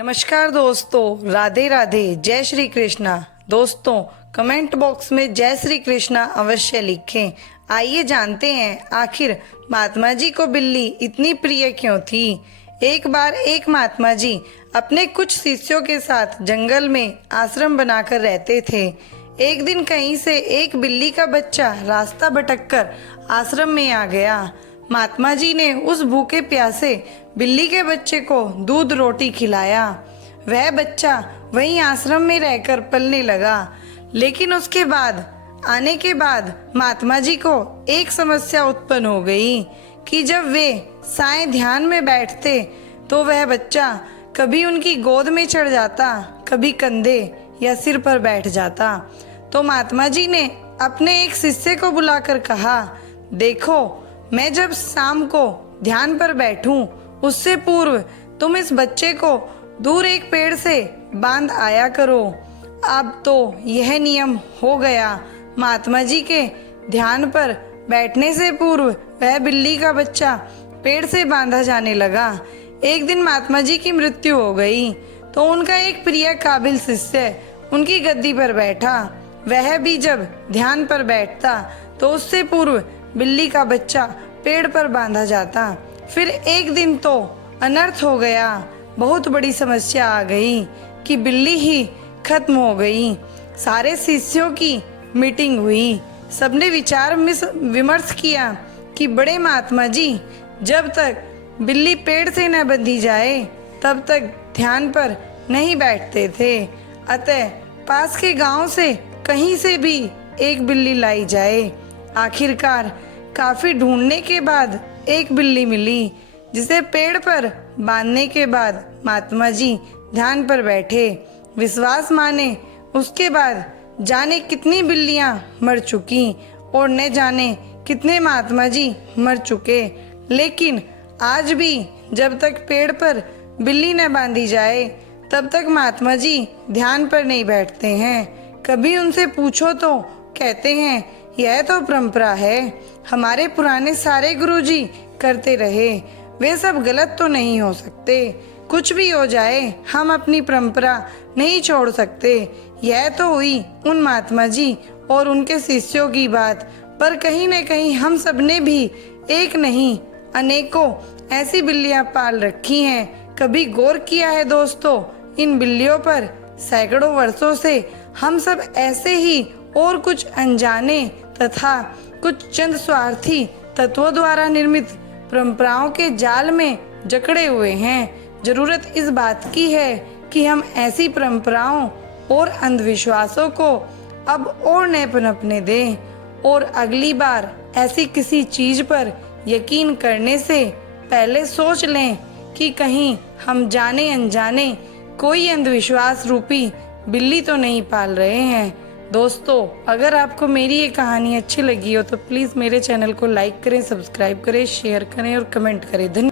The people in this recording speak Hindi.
नमस्कार दोस्तों, राधे राधे, जय श्री कृष्णा। दोस्तों, कमेंट बॉक्स में जय श्री कृष्णा अवश्य लिखें। आइए जानते हैं आखिर महात्मा जी को बिल्ली इतनी प्रिय क्यों थी। एक बार एक महात्मा जी अपने कुछ शिष्यों के साथ जंगल में आश्रम बनाकर रहते थे। एक दिन कहीं से एक बिल्ली का बच्चा रास्ता भटककर आश्रम में आ गया। महात्मा जी ने उस भूखे प्यासे बिल्ली के बच्चे को दूध रोटी खिलाया। वह बच्चा वहीं आश्रम में रहकर पलने लगा। लेकिन उसके बाद आने के बाद महात्मा जी को एक समस्या उत्पन्न हो गई कि जब वे साएं ध्यान में बैठते तो वह बच्चा कभी उनकी गोद में चढ़ जाता, कभी कंधे या सिर पर बैठ जाता। तो महात्मा जी ने अपने एक शिष्य को बुलाकर कहा, देखो, मैं जब शाम को ध्यान पर बैठूं उससे पूर्व तुम इस बच्चे को दूर एक पेड़ से बांध आया करो। अब तो यह नियम हो गया। महात्मा जी के ध्यान पर बैठने से पूर्व वह बिल्ली का बच्चा पेड़ से बांधा जाने लगा। एक दिन महात्मा जी की मृत्यु हो गई तो उनका एक प्रिय काबिल शिष्य उनकी गद्दी पर बैठा। वह भी जब ध्यान पर बैठता तो उससे पूर्व बिल्ली का बच्चा पेड़ पर बांधा जाता। फिर एक दिन तो अनर्थ हो गया। बहुत बड़ी समस्या आ गई कि बिल्ली ही खत्म हो गई। सारे शिष्यों की मीटिंग हुई। सबने विचार विमर्श किया कि बड़े महात्मा जी, जब तक बिल्ली पेड़ से न बंधी जाए तब तक ध्यान पर नहीं बैठते थे। अतः पास के गांव से कहीं से भी एक बिल्ली लाई जाए। आखिरकार काफी ढूंढने के बाद एक बिल्ली मिली, जिसे पेड़ पर बांधने के बाद महात्मा जी ध्यान पर बैठे। विश्वास माने उसके बाद जाने कितनी बिल्लियां मर चुकी और न जाने कितने महात्मा जी मर चुके। लेकिन आज भी जब तक पेड़ पर बिल्ली न बांधी जाए तब तक महात्मा जी ध्यान पर नहीं बैठते हैं। कभी उनसे पूछो तो कहते हैं, यह तो परंपरा है, हमारे पुराने सारे गुरुजी करते रहे, वे सब गलत तो नहीं हो सकते। कुछ भी हो जाए हम अपनी परंपरा नहीं छोड़ सकते। यह तो हुई उन महात्मा जी और उनके शिष्यों की बात, पर कहीं न कहीं हम सबने भी एक नहीं अनेकों ऐसी बिल्लियां पाल रखी हैं। कभी गौर किया है दोस्तों इन बिल्लियों पर? सैकड़ों वर्षों से हम सब ऐसे ही और कुछ अनजाने तथा कुछ चंद स्वार्थी तत्वों द्वारा निर्मित परंपराओं के जाल में जकड़े हुए हैं। जरूरत इस बात की है कि हम ऐसी परंपराओं और अंधविश्वासों को अब और न पनपने दें और अगली बार ऐसी किसी चीज पर यकीन करने से पहले सोच लें कि कहीं हम जाने अनजाने कोई अंधविश्वास रूपी बिल्ली तो नहीं पाल रहे हैं। दोस्तों, अगर आपको मेरी ये कहानी अच्छी लगी हो तो प्लीज़ मेरे चैनल को लाइक करें, सब्सक्राइब करें, शेयर करें और कमेंट करें। धन्यवाद।